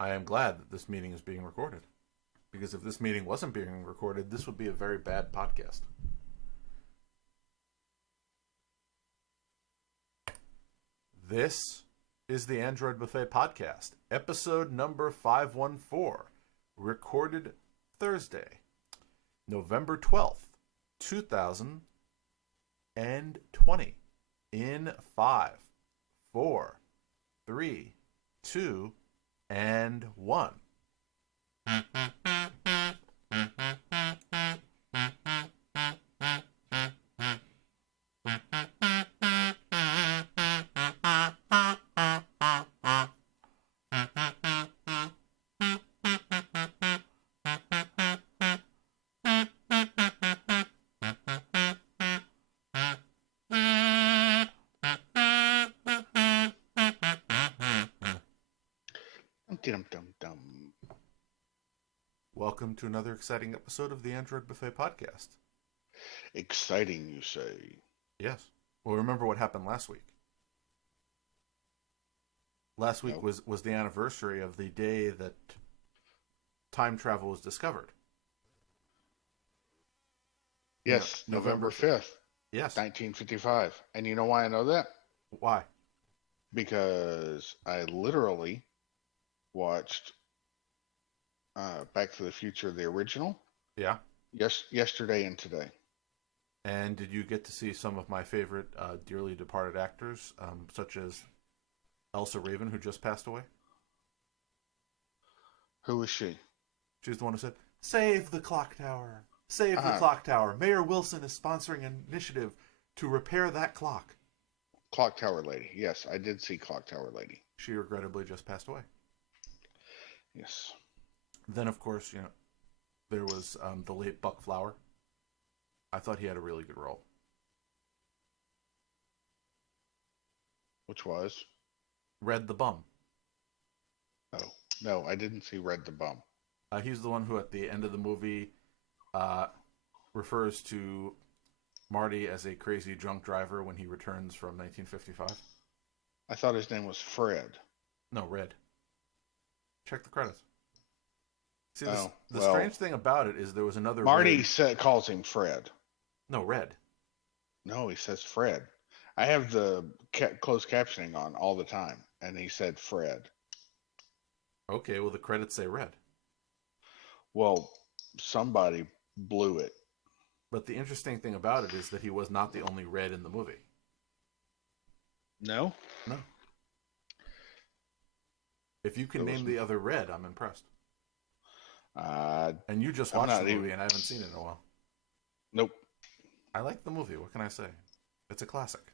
I am glad that this meeting is being recorded. Because if this meeting wasn't being recorded, this would be a very bad podcast. This is the Android Buffet Podcast, episode number 514, recorded Thursday, November 12th, 2020, in 5, 4, 3, 2, and 1. Dum-dum-dum. Welcome to another exciting episode of the Android Buffet Podcast. Exciting, you say? Yes. Well, remember what happened last week. Last week No. was the anniversary of the day that time travel was discovered. Yes, November 5th, Yes. 1955. And you know why I know that? Why? Because I literally watched Back to the Future, the original, Yeah. yesterday and today. And did you get to see some of my favorite dearly departed actors, such as Elsa Raven, who just passed away? Who is she? She's the one who said, "Save the clock tower! Save the Uh-huh. clock tower! Mayor Wilson is sponsoring an initiative to repair that clock." Clock Tower Lady. Yes, I did see Clock Tower Lady. She regrettably just passed away. Yes. Then, of course, there was the late Buck Flower. I thought he had a really good role. Which was? Red the Bum. Oh, no, I didn't see Red the Bum. He's the one who, at the end of the movie, refers to Marty as a crazy drunk driver when he returns from 1955. I thought his name was Fred. No, Red. Check the credits. See, Oh, the well, strange thing about it is there was another Marty Red. calls him Fred. No, Red. No, he says Fred. I have the closed captioning on all the time, and he said Fred. Okay, well, the credits say Red. Well, somebody blew it. But the interesting thing about it is that he was not the only Red in the movie. No? No. If you can There name was- the other Red, I'm impressed. Uh, And you just I'm watched not the movie, even- and I haven't seen it in a while. nope. I like the movie. What can I say? It's a classic.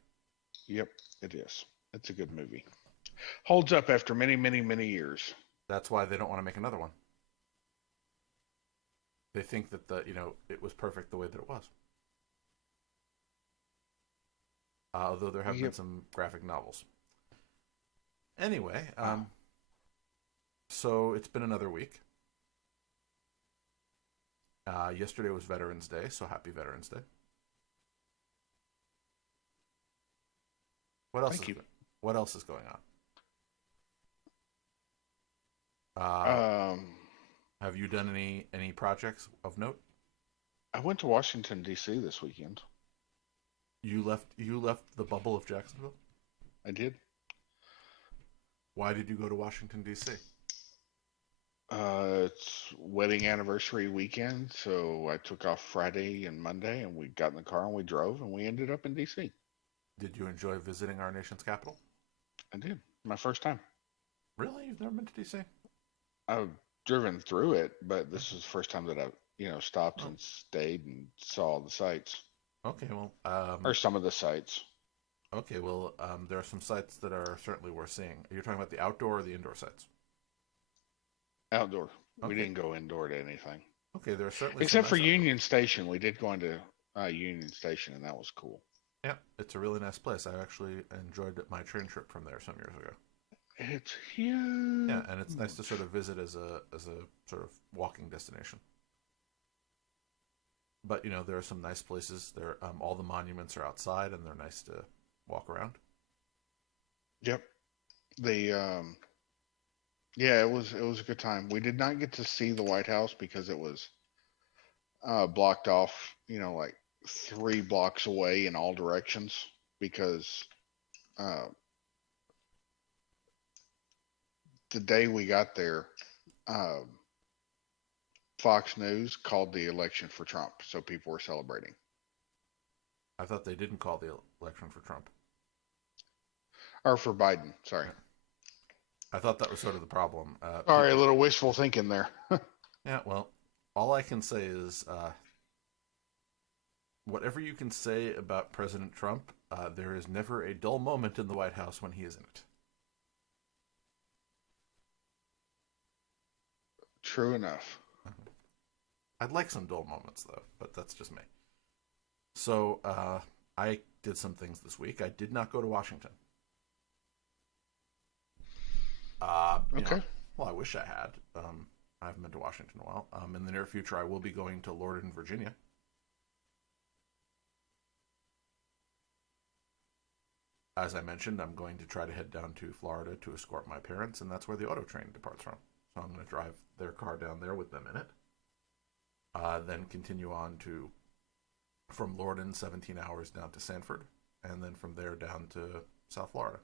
Yep, it is. It's a good movie. Holds up after many, many, many years. That's why they don't want to make another one. They think that it was perfect the way that it was. Although there have been Yep. some graphic novels. Anyway, so it's been another week. Yesterday was Veterans Day, so happy Veterans Day. Thank you. What else is going on? Have you done any projects of note? I went to Washington, D.C. this weekend. You left the bubble of Jacksonville? I did. Why did you go to Washington, D.C.? It's wedding anniversary weekend, so I took off Friday and Monday, and we got in the car and we drove, and we ended up in D.C. Did you enjoy visiting our nation's capital? I did. My first time. Really? You've never been to D.C.? I've driven through it, but this is the first time that I've, stopped Oh. and stayed and saw the sights, Okay, well, or some of the sights. there are some sites that are certainly worth seeing. You're talking about the outdoor or the indoor sites? Outdoor. We Okay. didn't go indoor to anything. Okay, there are certainly Except for some nice Union Station. We did go into Union Station, and that was cool. Yeah, it's a really nice place. I actually enjoyed my train trip from there some years ago. It's huge. Yeah, and it's nice to sort of visit as a sort of walking destination. But there are some nice places. There, all the monuments are outside, and they're nice to walk around. Yep. The Yeah, it was a good time. We did not get to see the White House because it was blocked off, like 3 blocks away in all directions because uh, the day we got there, um, Fox News called the election for Trump, so people were celebrating. I thought they didn't call the election for Trump. Or for Biden, sorry. I thought that was sort of the problem. Sorry, a little wishful thinking there. Yeah, well, all I can say is whatever you can say about President Trump, there is never a dull moment in the White House when he is in it. True enough. I'd like some dull moments, though, but that's just me. So, I did some things this week. I did not go to Washington. You know, Okay. well, I wish I had. I haven't been to Washington in a while. In the near future, I will be going to Lorton, Virginia. As I mentioned, I'm going to try to head down to Florida to escort my parents, and that's where the auto train departs from. So I'm going to drive their car down there with them in it. Then continue on to from Lorton, 17 hours down to Sanford, and then from there down to South Florida.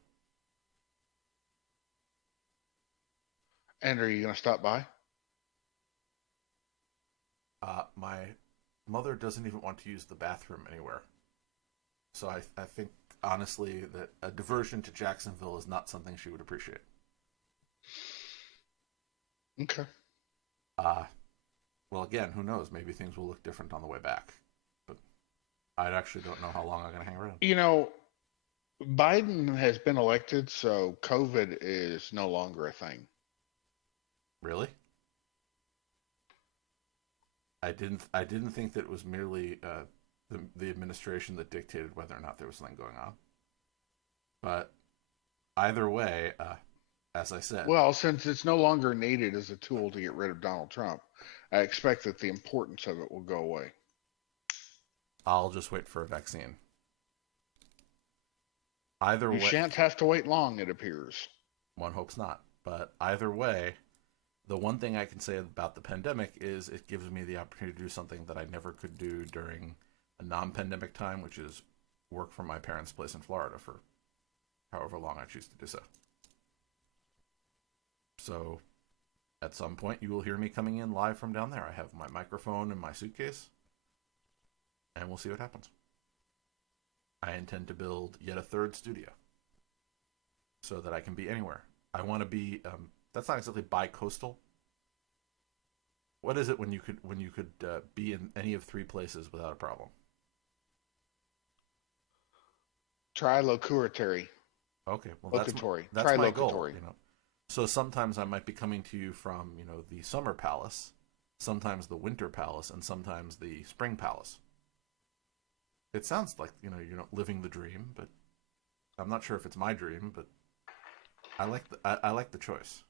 And are you going to stop by? My mother doesn't even want to use the bathroom anywhere. So I think, honestly, that a diversion to Jacksonville is not something she would appreciate. Okay. Uh, well, again, who knows? Maybe things will look different on the way back. But I actually don't know how long I'm going to hang around. Biden has been elected, so COVID is no longer a thing. Really? I didn't think that it was merely the administration that dictated whether or not there was something going on. But either way, as I said, Well, since it's no longer needed as a tool to get rid of Donald Trump, I expect that the importance of it will go away. I'll just wait for a vaccine. Either You way, shan't have to wait long, it appears. one hopes not. But either way, the one thing I can say about the pandemic is it gives me the opportunity to do something that I never could do during a non-pandemic time, which is work from my parents' place in Florida for however long I choose to do so. So at some point, you will hear me coming in live from down there. I have my microphone and my suitcase, and we'll see what happens. I intend to build yet a third studio so that I can be anywhere. I want to be. That's not exactly bi-coastal. What is it when you could be in any of 3 places without a problem? Trilocuratory. Okay, well Locatory. that's my goal. Trilocatory. So sometimes I might be coming to you from the summer palace, sometimes the winter palace, and sometimes the spring palace. It sounds like you're not living the dream, but I'm not sure if it's my dream. But I like the choice.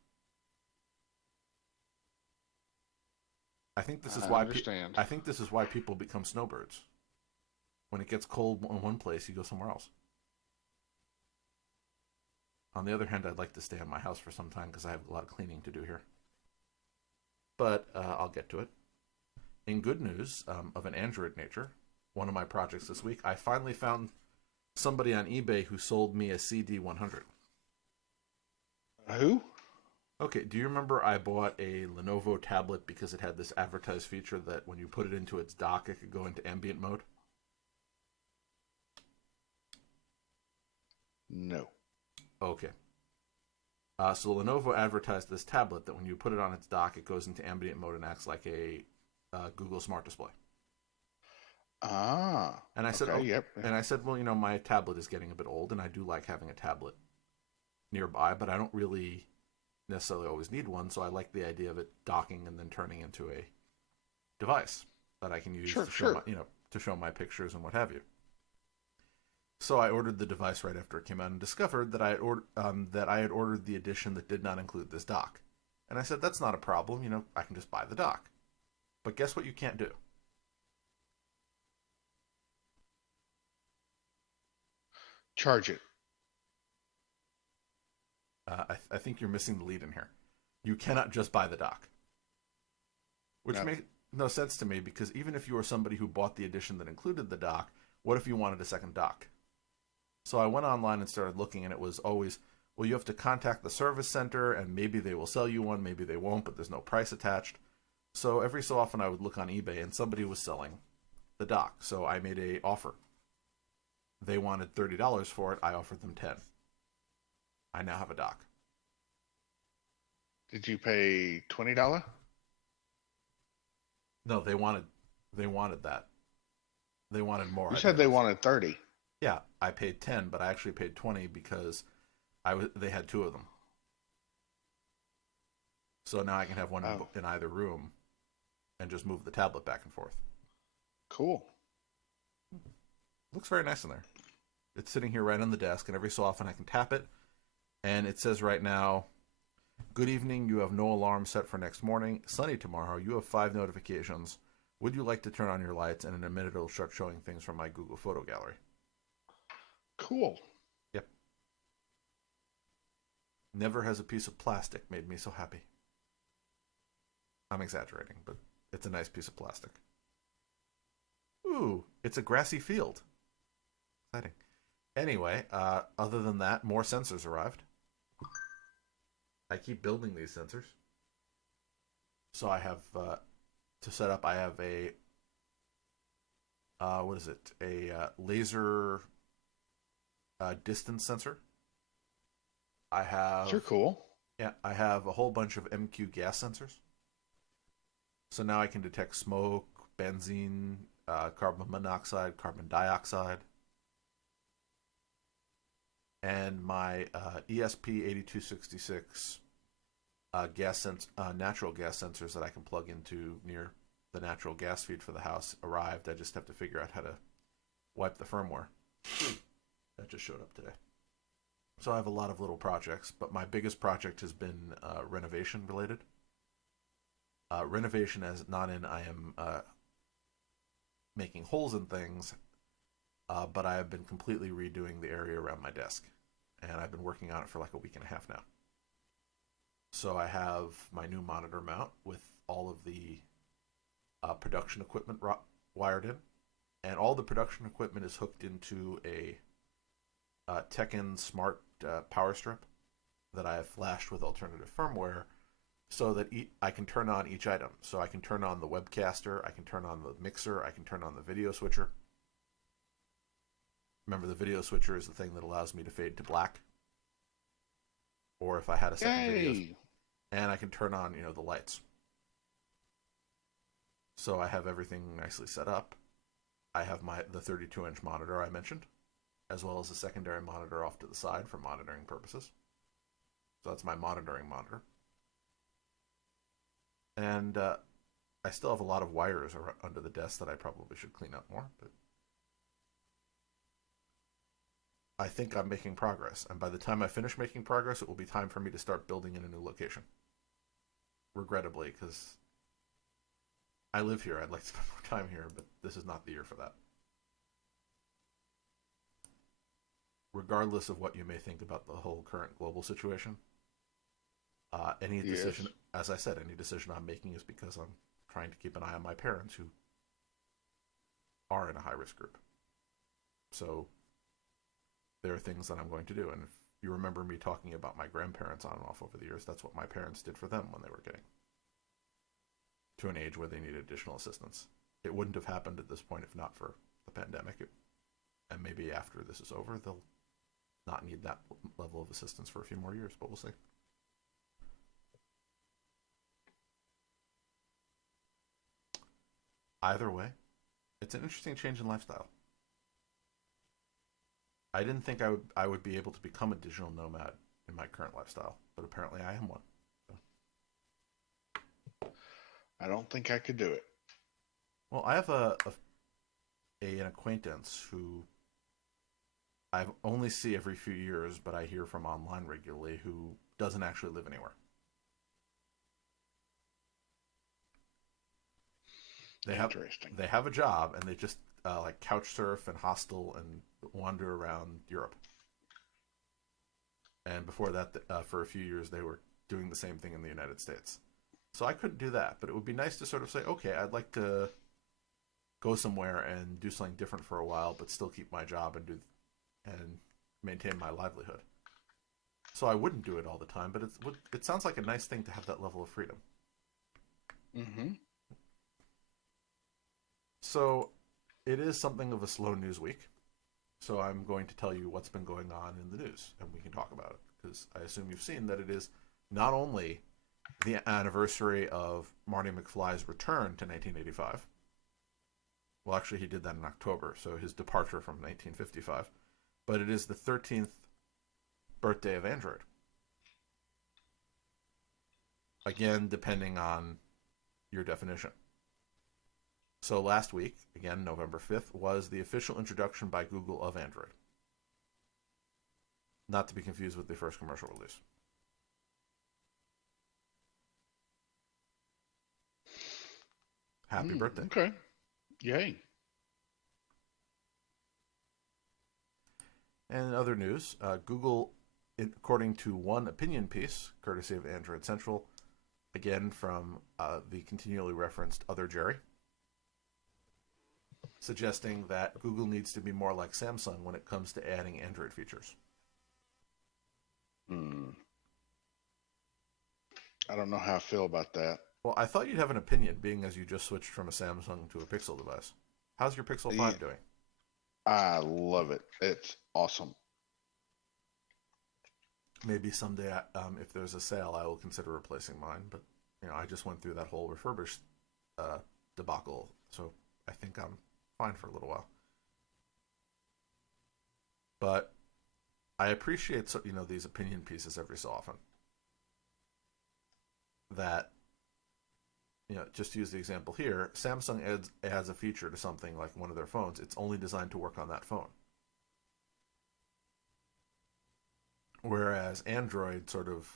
I think this is I why understand. I think this is why people become snowbirds. When it gets cold in one place, you go somewhere else. On the other hand, I'd like to stay in my house for some time because I have a lot of cleaning to do here. But I'll get to it. In good news of an Android nature, one of my projects this week, I finally found somebody on eBay who sold me a CD100. Who? Okay, do you remember I bought a Lenovo tablet because it had this advertised feature that when you put it into its dock, it could go into ambient mode? No. Okay. So Lenovo advertised this tablet that when you put it on its dock, it goes into ambient mode and acts like a Google Smart Display. Ah. And I said, okay, oh, yep. and I said, well, my tablet is getting a bit old, and I do like having a tablet nearby, but I don't really necessarily always need one. So I like the idea of it docking and then turning into a device that I can use to show to show my pictures and what have you. So I ordered the device right after it came out and discovered that I had ordered the edition that did not include this dock. And I said, that's not a problem. I can just buy the dock. But guess what you can't do? Charge it. I think you're missing the lead in here. You cannot just buy the dock, which No. makes no sense to me because even if you were somebody who bought the edition that included the dock, what if you wanted a second dock? So I went online and started looking, and it was always, well, you have to contact the service center, and maybe they will sell you one, maybe they won't, but there's no price attached. So every so often I would look on eBay, and somebody was selling the dock. So I made a offer. They wanted $30 for it. I offered them 10. I now have a dock. Did you pay $20? No, they wanted that. They wanted more. You said they wanted 30. Yeah, I paid 10, but I actually paid 20 because they had two of them. So now I can have one in either room and just move the tablet back and forth. Cool. Looks very nice in there. It's sitting here right on the desk, and every so often I can tap it, and it says right now, good evening, you have no alarm set for next morning. Sunny tomorrow, you have 5 notifications. Would you like to turn on your lights? And in a minute it'll start showing things from my Google Photo Gallery. Cool. Yep. Never has a piece of plastic made me so happy. I'm exaggerating, but it's a nice piece of plastic. Ooh, it's a grassy field. Exciting. Anyway, other than that, more sensors arrived. I keep building these sensors. So I have, to set up, I have a, what is it? A laser distance sensor. I have... You're cool. Yeah, I have a whole bunch of MQ gas sensors. So now I can detect smoke, benzene, carbon monoxide, carbon dioxide. And my ESP8266 natural gas sensors that I can plug into near the natural gas feed for the house arrived. I just have to figure out how to wipe the firmware. That just showed up today. So I have a lot of little projects, but my biggest project has been renovation related. Renovation as not in I am making holes in things, but I have been completely redoing the area around my desk, and I've been working on it for like a week and a half now. So I have my new monitor mount with all of the production equipment wired in, and all the production equipment is hooked into a Tekken Smart power strip that I have flashed with alternative firmware, so that I can turn on each item. So I can turn on the webcaster, I can turn on the mixer, I can turn on the video switcher. Remember, the video switcher is the thing that allows me to fade to black. Or if I had a second video, and I can turn on, the lights. So I have everything nicely set up. I have the 32-inch monitor I mentioned, as well as a secondary monitor off to the side for monitoring purposes. So that's my monitoring monitor. And I still have a lot of wires under the desk that I probably should clean up more, but I think I'm making progress. And by the time I finish making progress, it will be time for me to start building in a new location. Regrettably, because I live here. I'd like to spend more time here, but this is not the year for that. Regardless of what you may think about the whole current global situation, any decision, as I said, any decision I'm making is because I'm trying to keep an eye on my parents who are in a high-risk group. So there are things that I'm going to do. And if you remember me talking about my grandparents on and off over the years, that's what my parents did for them when they were getting to an age where they needed additional assistance. It wouldn't have happened at this point if not for the pandemic. And maybe after this is over, they'll not need that level of assistance for a few more years, but we'll see. Either way, it's an interesting change in lifestyle. I didn't think I would be able to become a digital nomad in my current lifestyle, but apparently I am one. So. I don't think I could do it. Well, I have an acquaintance who I only see every few years, but I hear from online regularly, who doesn't actually live anywhere. They have a job, and they just like couch surf and hostel and wander around Europe. And before that, for a few years, they were doing the same thing in the United States. So I couldn't do that, but it would be nice to sort of say, okay, I'd like to go somewhere and do something different for a while, but still keep my job and maintain my livelihood. So I wouldn't do it all the time, but it sounds like a nice thing to have that level of freedom. Mm-hmm. So it is something of a slow news week. So I'm going to tell you what's been going on in the news, and we can talk about it, because I assume you've seen that it is not only the anniversary of Marty McFly's return to 1985. Well, actually, he did that in October, so his departure from 1955. But it is the 13th birthday of Android. Again, depending on your definition. So last week, again, November 5th, was the official introduction by Google of Android. Not to be confused with the first commercial release. Happy birthday. Okay. Yay. And in other news, Google, according to one opinion piece, courtesy of Android Central, again from the continually referenced other Jerry, suggesting that Google needs to be more like Samsung when it comes to adding Android features. I don't know how I feel about that. Well, I thought you'd have an opinion, being as you just switched from a Samsung to a Pixel device. How's your Pixel 5 doing? I love it. It's awesome. Maybe someday, if there's a sale, I will consider replacing mine. But I just went through that whole refurbished debacle, so I think I'm fine for a little while. But I appreciate these opinion pieces every so often. That just to use the example here, Samsung adds a feature to something like one of their phones. It's only designed to work on that phone. Whereas Android sort of,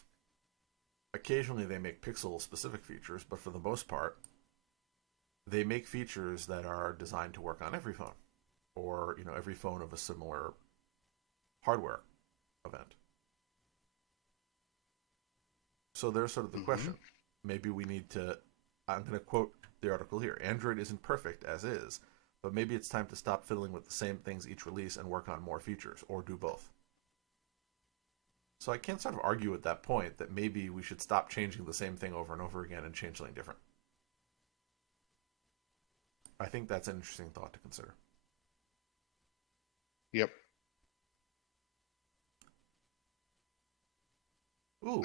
occasionally they make Pixel-specific features, but for the most part, they make features that are designed to work on every phone, or every phone of a similar hardware event. So there's sort of the question. Maybe we need to, I'm going to quote the article here, Android isn't perfect as is, but maybe it's time to stop fiddling with the same things each release and work on more features, or do both. So I can't sort of argue at that point that maybe we should stop changing the same thing over and over again and change something different. I think that's an interesting thought to consider. Yep. Ooh,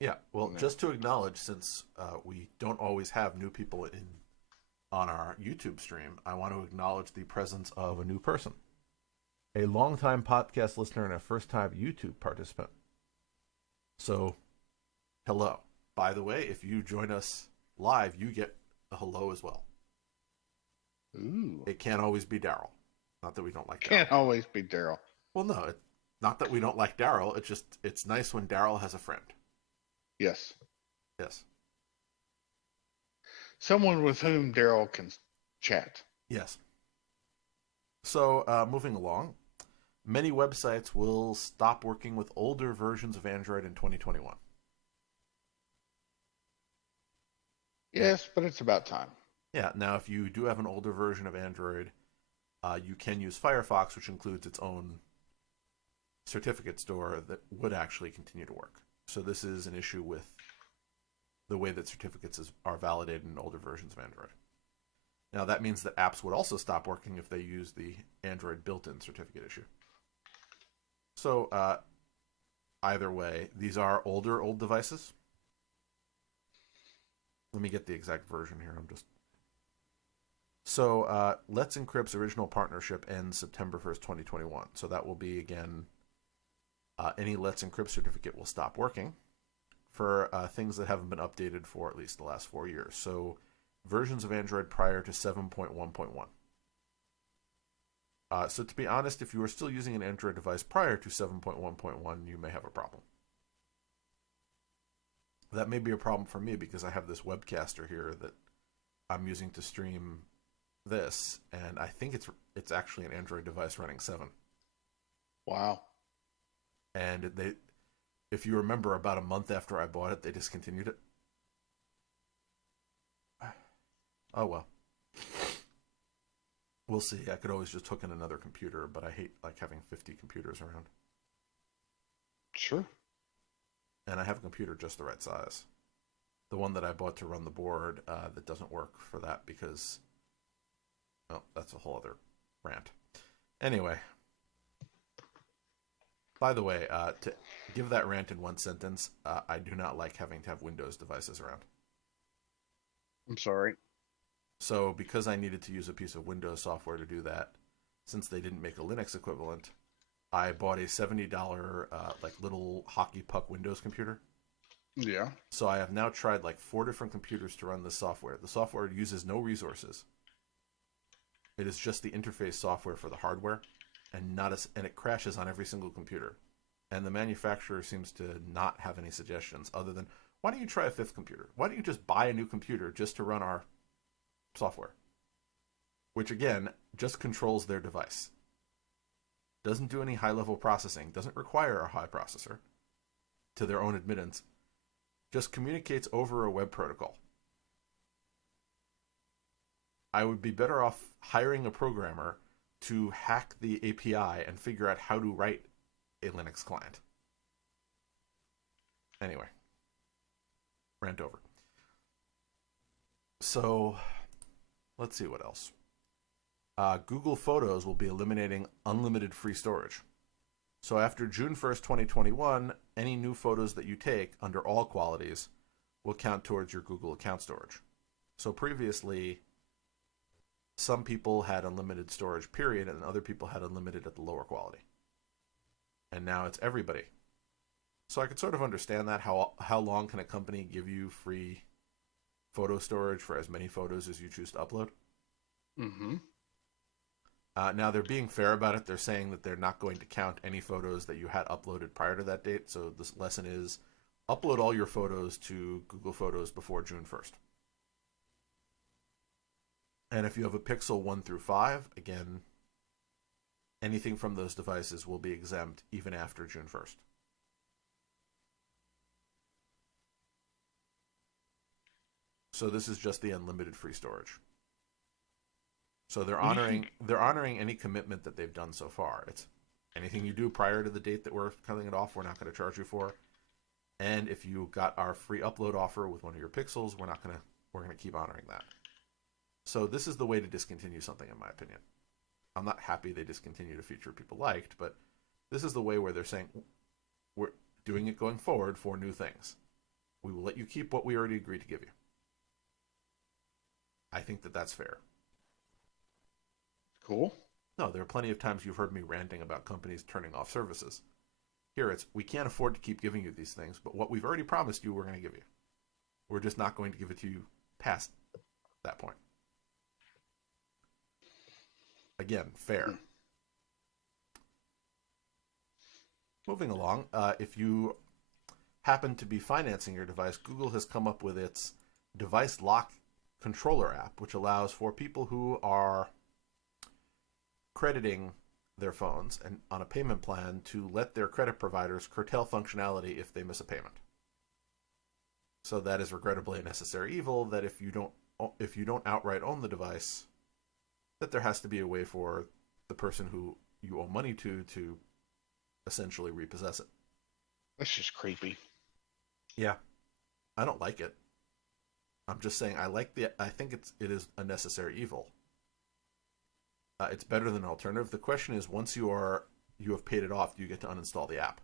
yeah. Well, no. Just to acknowledge, since we don't always have new people on our YouTube stream, I want to acknowledge the presence of a new person. A longtime podcast listener and a first-time YouTube participant. So, hello. By the way, if you join us live, you get a hello as well. Ooh. It can't always be Daryl. Not that we don't like Daryl. Can't always be Daryl. Well, no. Not that we don't like Daryl. It's nice when Daryl has a friend. Yes. Yes. Someone with whom Daryl can chat. Yes. So, moving along. Many websites will stop working with older versions of Android in 2021. Yes, but it's about time. Yeah, now if you do have an older version of Android, you can use Firefox, which includes its own certificate store that would actually continue to work. So this is an issue with the way that certificates are validated in older versions of Android. Now that means that apps would also stop working if they use the Android built-in certificate issue. So either way, these are old devices. Let me get the exact version here. So Let's Encrypt's original partnership ends September 1st, 2021. So that will be, again, any Let's Encrypt certificate will stop working for things that haven't been updated for at least the last 4 years. So versions of Android prior to 7.1.1. So to be honest, if you are still using an Android device prior to 7.1.1, you may have a problem. That may be a problem for me because I have this webcaster here that I'm using to stream this, and I think it's actually an Android device running 7. Wow. And If you remember, about a month after I bought it, they discontinued it. Oh well. We'll see. I could always just hook in another computer, but I hate like having 50 computers around. Sure. And I have a computer just the right size. The one that I bought to run the board that doesn't work for that because, well, that's a whole other rant. Anyway, by the way, to give that rant in one sentence, I do not like having to have Windows devices around. I'm sorry. So because I needed to use a piece of Windows software to do that, since they didn't make a Linux equivalent, I bought a $70 like little hockey puck Windows computer. Yeah. So I have now tried like 4 different computers to run this software. The software uses no resources. It is just the interface software for the hardware, and and it crashes on every single computer. And the manufacturer seems to not have any suggestions other than, why don't you try a 5th computer? Why don't you just buy a new computer just to run our software? Which again, just controls their device. Doesn't do any high-level processing, doesn't require a high processor, to their own admittance. Just communicates over a web protocol. I would be better off hiring a programmer to hack the API and figure out how to write a Linux client. Anyway, rant over. So, let's see what else. Google Photos will be eliminating unlimited free storage. So after June 1st, 2021, any new photos that you take under all qualities will count towards your Google account storage. So previously, some people had unlimited storage, period, and other people had unlimited at the lower quality. And now it's everybody. So I could sort of understand that. How long can a company give you free photo storage for as many photos as you choose to upload? Mm-hmm. Now, they're being fair about it. They're saying that they're not going to count any photos that you had uploaded prior to that date. So this lesson is upload all your photos to Google Photos before June 1st. And if you have a Pixel 1 through 5, again, anything from those devices will be exempt even after June 1st. So this is just the unlimited free storage. So they're honoring any commitment that they've done so far. It's anything you do prior to the date that we're cutting it off, we're not going to charge you for. And if you got our free upload offer with one of your Pixels, we're going to keep honoring that. So this is the way to discontinue something, in my opinion. I'm not happy they discontinued a feature people liked, but this is the way where they're saying we're doing it going forward for new things. We will let you keep what we already agreed to give you. I think that that's fair. Cool. No, there are plenty of times you've heard me ranting about companies turning off services. Here it's, we can't afford to keep giving you these things, but what we've already promised you, we're going to give you. We're just not going to give it to you past that point. Again, fair. Moving along, if you happen to be financing your device, Google has come up with its device lock controller app, which allows for people who are crediting their phones and on a payment plan to let their credit providers curtail functionality if they miss a payment. So that is regrettably a necessary evil, that if you don't outright own the device, that there has to be a way for the person who you owe money to essentially repossess it. That's just creepy. Yeah. I don't like it. I'm just saying I think it is a necessary evil. It's better than an alternative. The question is, once you have paid it off, do you get to uninstall the app?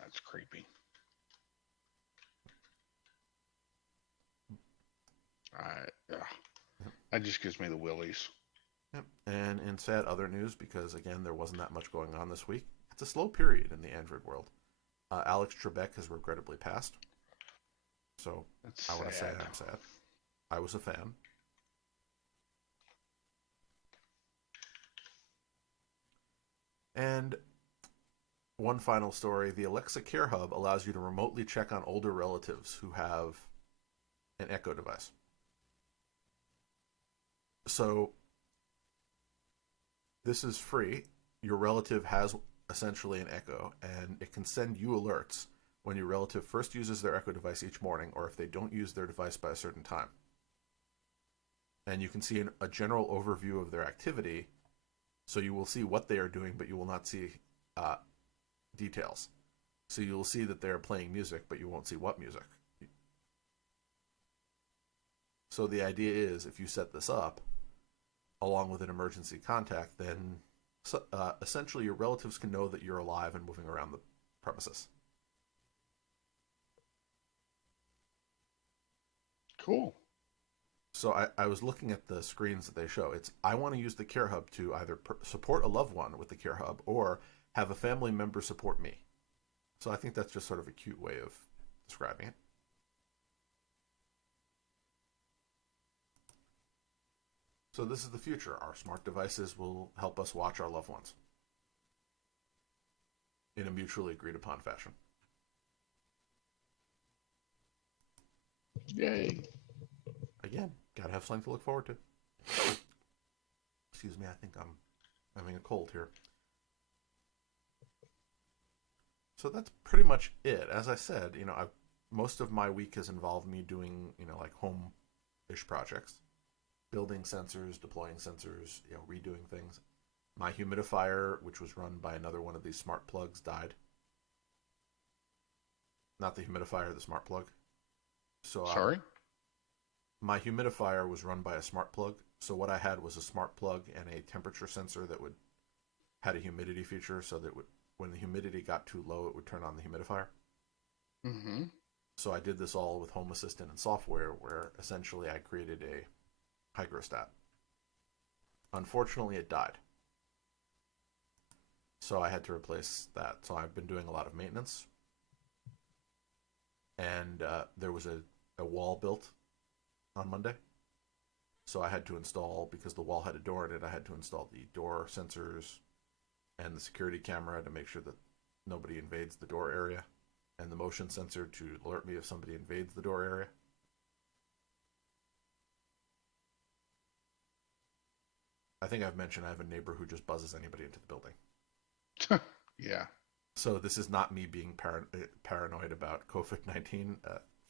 That's creepy. That just gives me the willies. Yep. And in sad other news, because again there wasn't that much going on this week, it's a slow period in the Android world. Alex Trebek has regrettably passed. So That's I want to say sad. I'm sad. I was a fan. And one final story, the Alexa Care Hub allows you to remotely check on older relatives who have an Echo device. So this is free. Your relative has essentially an Echo, and it can send you alerts when your relative first uses their Echo device each morning, or if they don't use their device by a certain time. And you can see a general overview of their activity, so you will see what they are doing, but you will not see details. So you will see that they are playing music, but you won't see what music. So the idea is, if you set this up, along with an emergency contact, then essentially your relatives can know that you're alive and moving around the premises. Cool. So I was looking at the screens that they show. I want to use the Care Hub to either support a loved one with the Care Hub or have a family member support me. So I think that's just sort of a cute way of describing it. So this is the future. Our smart devices will help us watch our loved ones in a mutually agreed upon fashion. Yay. Again, gotta have something to look forward to. Excuse me, I think I'm having a cold here. So that's pretty much it. As I said, most of my week has involved me doing, like home-ish projects. Building sensors, deploying sensors, redoing things. My humidifier, which was run by another one of these smart plugs, died. Not the humidifier, the smart plug. So Sorry? My humidifier was run by a smart plug. So what I had was a smart plug and a temperature sensor that had a humidity feature, so that when the humidity got too low, it would turn on the humidifier. Mm-hmm. So I did this all with Home Assistant and software, where essentially I created a hygrostat. Unfortunately, it died. So I had to replace that. So I've been doing a lot of maintenance. And there was a wall built on Monday. So I had to install, because the wall had a door in it, I had to install the door sensors and the security camera to make sure that nobody invades the door area, and the motion sensor to alert me if somebody invades the door area. I think I've mentioned I have a neighbor who just buzzes anybody into the building. Yeah. So this is not me being paranoid about COVID-19.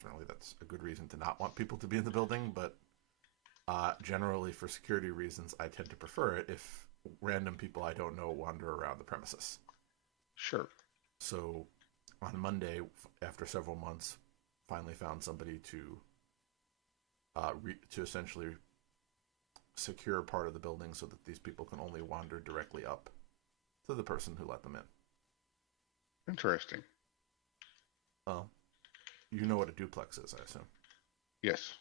Certainly that's a good reason to not want people to be in the building, but generally for security reasons, I tend to prefer it if random people I don't know wander around the premises. Sure. So on Monday, after several months, finally found somebody to essentially secure part of the building so that these people can only wander directly up to the person who let them in. Interesting. You know what a duplex is, I assume. Yes.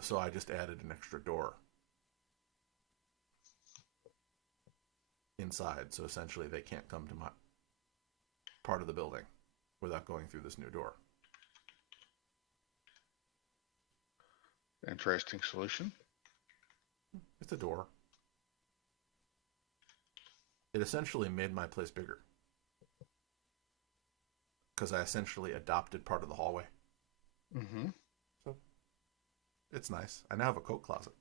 So I just added an extra door inside, so essentially they can't come to my part of the building without going through this new door. Interesting solution. It's a door. It essentially made my place bigger, because I essentially adopted part of the hallway. Mm-hmm. So it's nice. I now have a coat closet.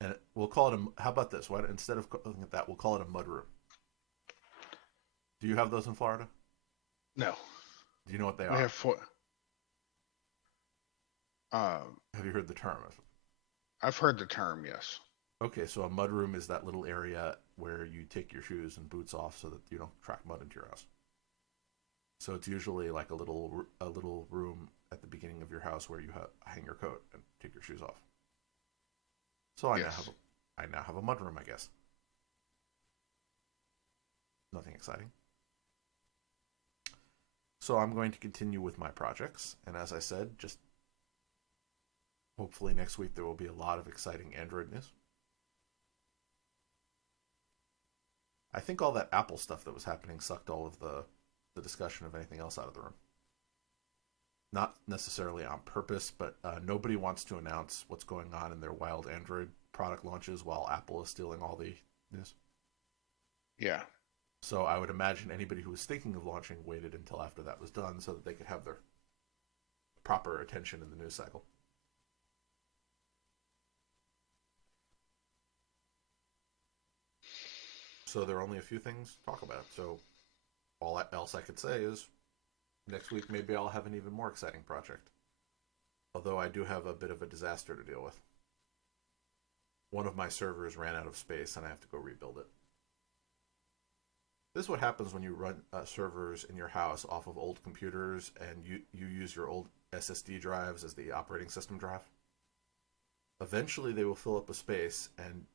And we'll call it how about this? What, instead of looking at that, we'll call it a mudroom. Do you have those in Florida? No. Do you know what they We are? have four. Have you heard the term? I've heard the term, yes. Okay, so a mudroom is that little area where you take your shoes and boots off so that you don't track mud into your house. So it's usually like a little room at the beginning of your house where you hang your coat and take your shoes off. So I now have a mudroom, I guess. Nothing exciting. So I'm going to continue with my projects, and as I said, just hopefully next week there will be a lot of exciting Android news. I think all that Apple stuff that was happening sucked all of the discussion of anything else out of the room. Not necessarily on purpose, but nobody wants to announce what's going on in their wild Android product launches while Apple is stealing all the news. Yeah. So I would imagine anybody who was thinking of launching waited until after that was done so that they could have their proper attention in the news cycle. So there are only a few things to talk about. So all else I could say is next week maybe I'll have an even more exciting project. Although I do have a bit of a disaster to deal with. One of my servers ran out of space and I have to go rebuild it. This is what happens when you run servers in your house off of old computers and you use your old SSD drives as the operating system drive. Eventually they will fill up a space, and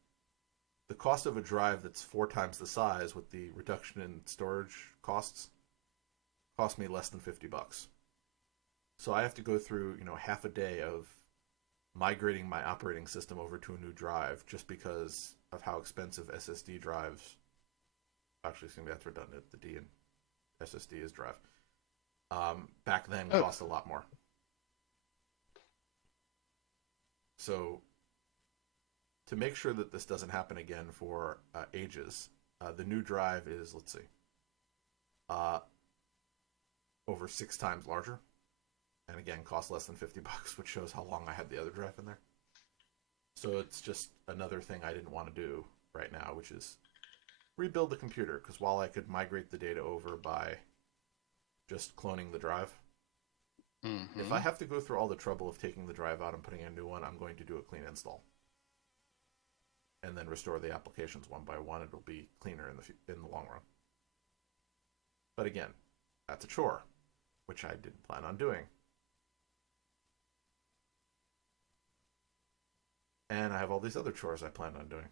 the cost of a drive that's 4 times the size with the reduction in storage costs cost me less than $50. So I have to go through, half a day of migrating my operating system over to a new drive just because of how expensive SSD drives. Actually, that's redundant. The D in SSD is drive. Back then cost a lot more. So to make sure that this doesn't happen again for ages, the new drive is, let's see, over 6 times larger, and again costs less than $50, which shows how long I had the other drive in there. So it's just another thing I didn't want to do right now, which is rebuild the computer, because while I could migrate the data over by just cloning the drive, if I have to go through all the trouble of taking the drive out and putting in a new one, I'm going to do a clean install and then restore the applications one by one. It'll be cleaner in the long run. But again, that's a chore, which I didn't plan on doing. And I have all these other chores I planned on doing,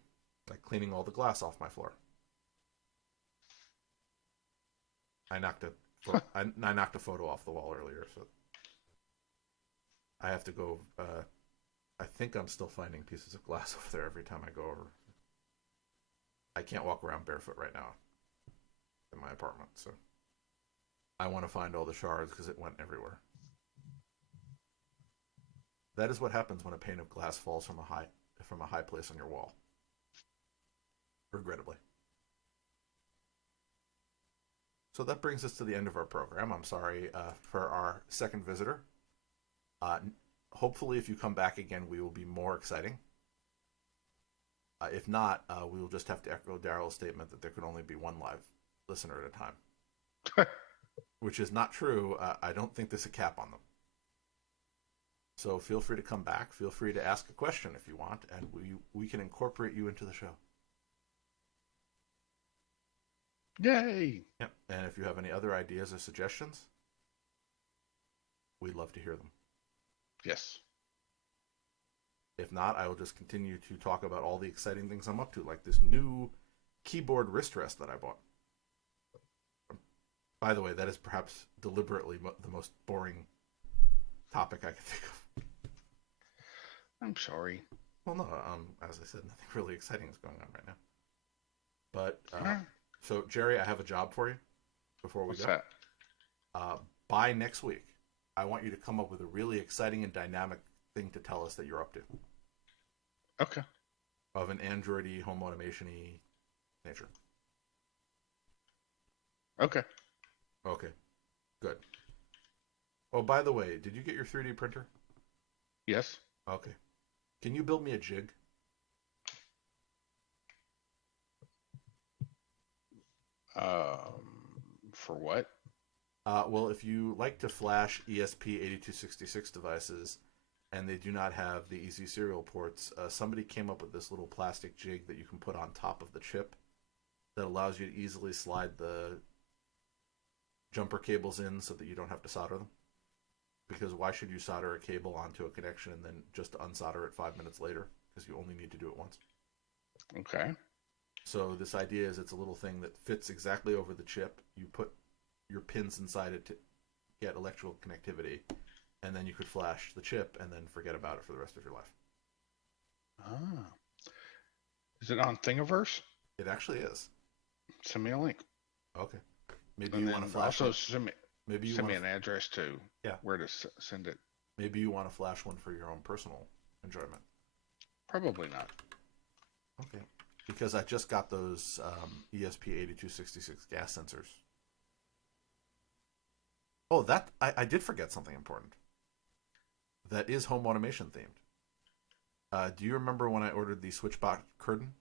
like cleaning all the glass off my floor. I knocked a photo off the wall earlier, so I have to go. I think I'm still finding pieces of glass over there every time I go over. I can't walk around barefoot right now in my apartment, so I want to find all the shards because it went everywhere. That is what happens when a pane of glass falls from a high place on your wall. Regrettably. So that brings us to the end of our program. I'm sorry for our second visitor. Hopefully, if you come back again, we will be more exciting. If not, we will just have to echo Daryl's statement that there could only be one live listener at a time. Which is not true. I don't think there's a cap on them. So feel free to come back. Feel free to ask a question if you want, and we can incorporate you into the show. Yay! Yep. And if you have any other ideas or suggestions, we'd love to hear them. Yes. If not, I will just continue to talk about all the exciting things I'm up to, like this new keyboard wrist rest that I bought. By the way, that is perhaps deliberately the most boring topic I can think of. I'm sorry. Well, no, as I said, nothing really exciting is going on right now. But, so Jerry, I have a job for you before we What's go. that? By next week, I want you to come up with a really exciting and dynamic thing to tell us that you're up to. Okay. Of an Android-y, home automation-y nature. Okay. Okay. Good. Oh, by the way, did you get your 3D printer? Yes. Okay. Can you build me a jig? For what? Well, if you like to flash ESP8266 devices and they do not have the easy serial ports, somebody came up with this little plastic jig that you can put on top of the chip that allows you to easily slide the jumper cables in so that you don't have to solder them. Because why should you solder a cable onto a connection and then just unsolder it 5 minutes later? Because you only need to do it once. Okay. So this idea is it's a little thing that fits exactly over the chip. You put your pins inside it to get electrical connectivity, and then you could flash the chip and then forget about it for the rest of your life. Ah. Is it on Thingiverse? It actually is. Send me a link. Okay. Maybe And you want to then flash also one. send me an address too. Yeah. Where to send it. Maybe you want to flash one for your own personal enjoyment. Probably not. Okay. Because I just got those ESP8266 gas sensors. Oh, that I did forget something important. That is home automation themed. Do you remember when I ordered the SwitchBot curtain?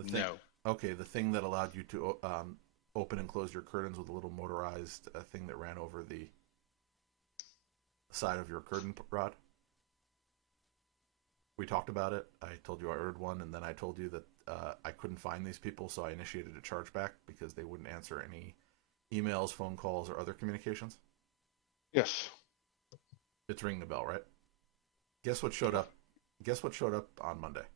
The thing, No. okay, the thing that allowed you to open and close your curtains with a little motorized thing that ran over the side of your curtain rod. We talked about it. I told you I ordered one, and then I told you that I couldn't find these people, so I initiated a chargeback because they wouldn't answer any emails, phone calls, or other communications. Yes. It's ringing the bell, right? Guess what showed up? Guess what showed up on Monday?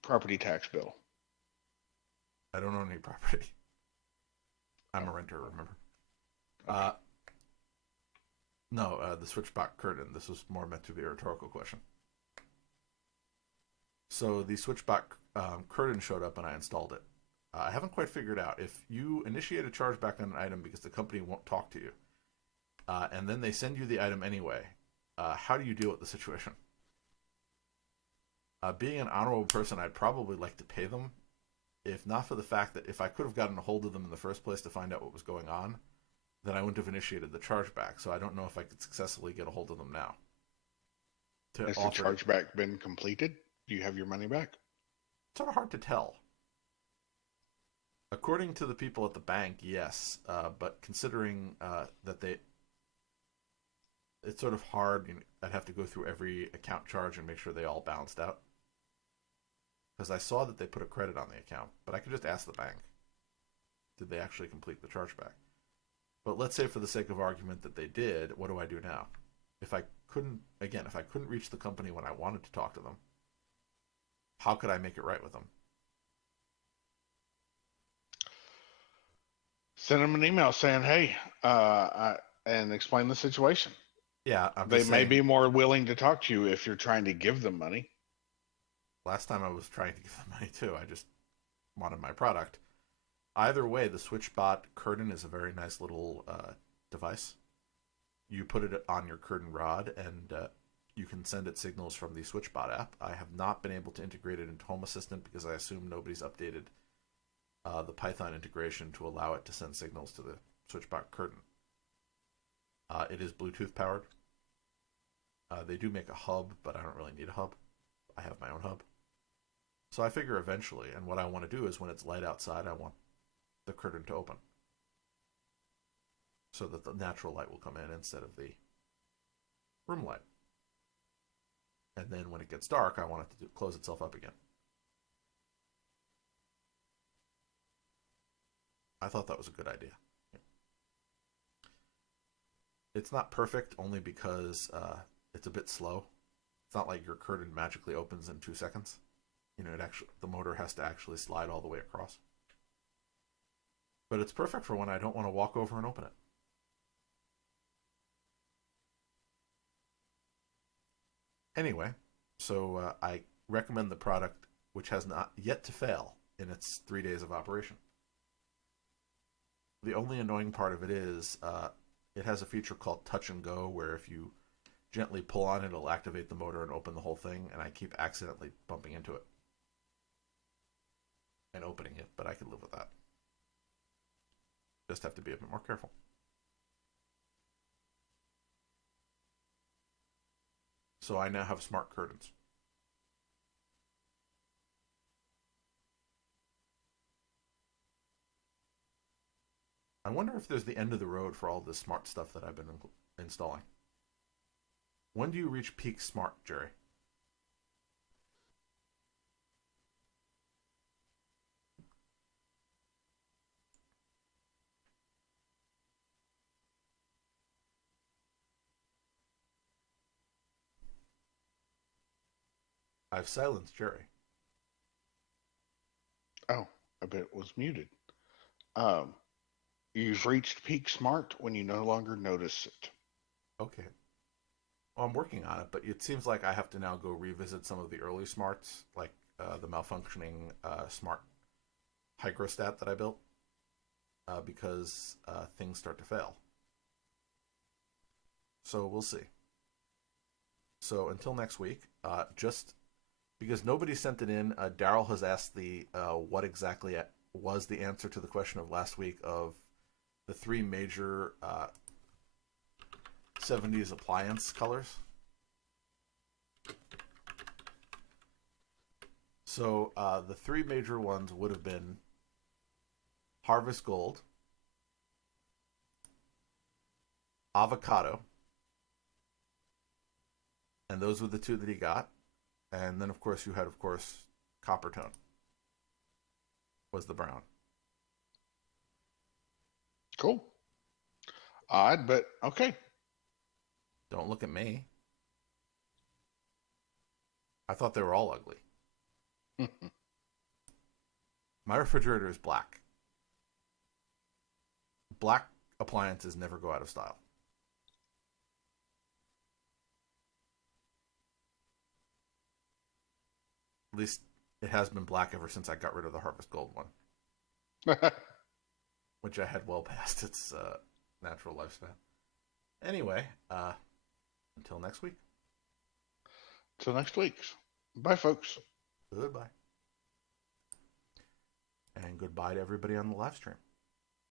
Property tax bill. I don't own any property. I'm a renter, remember? Okay. No, the switchback curtain. This was more meant to be a rhetorical question. So the switchback curtain showed up and I installed it. I haven't quite figured out if you initiate a chargeback on an item because the company won't talk to you, and then they send you the item anyway. How do you deal with the situation? Being an honorable person, I'd probably like to pay them, if not for the fact that if I could have gotten a hold of them in the first place to find out what was going on, then I wouldn't have initiated the chargeback. So I don't know if I could successfully get a hold of them now. Has the chargeback been completed? Do you have your money back? It's sort of hard to tell. According to the people at the bank, yes, but considering that it's sort of hard. I'd have to go through every account charge and make sure they all balanced out. Because I saw that they put a credit on the account, but I could just ask the bank, did they actually complete the chargeback? But let's say for the sake of argument that they did, what do I do now? If I couldn't reach the company when I wanted to talk to them, how could I make it right with them? Send them an email saying, hey, and explain the situation. Yeah, they may be more willing to talk to you if you're trying to give them money. Last time I was trying to give them money too. I just wanted my product. Either way, the SwitchBot curtain is a very nice little device. You put it on your curtain rod, and you can send it signals from the SwitchBot app. I have not been able to integrate it into Home Assistant because I assume nobody's updated the Python integration to allow it to send signals to the SwitchBot curtain. It is Bluetooth powered. They do make a hub, but I don't really need a hub. I have my own hub. So I figure eventually, and what I want to do is when it's light outside, I want the curtain to open so that the natural light will come in instead of the room light. And then when it gets dark, I want it to close itself up again. I thought that was a good idea. It's not perfect only because it's a bit slow. It's not like your curtain magically opens in 2 seconds. The motor has to actually slide all the way across. But it's perfect for when I don't want to walk over and open it. Anyway, so I recommend the product, which has not yet to fail in its 3 days of operation. The only annoying part of it is it has a feature called Touch and Go, where if you gently pull on it, it'll activate the motor and open the whole thing, and I keep accidentally bumping into it and opening it, but I can live with that. Just have to be a bit more careful. So I now have smart curtains. I wonder if there's the end of the road for all this smart stuff that I've been installing. When do you reach peak smart, Jerry? I've silenced Jerry. Oh, I bet it was muted. You've reached peak smart when you no longer notice it. Okay. Well, I'm working on it, but it seems like I have to now go revisit some of the early smarts, like the malfunctioning smart hygrostat that I built, because things start to fail. So we'll see. So until next week, just because nobody sent it in, Daryl has asked what exactly was the answer to the question of last week of the 3 major 70s appliance colors. So the three major ones would have been Harvest Gold, Avocado, and those were the two that he got. And then, of course, you had, of course, Coppertone was the brown. Cool. Odd, but okay. Don't look at me. I thought they were all ugly. My refrigerator is black. Black appliances never go out of style. At least it has been black ever since I got rid of the Harvest Gold one, which I had well past its natural lifespan. Anyway, until next week. Till next week. Bye, folks. Goodbye. And goodbye to everybody on the live stream.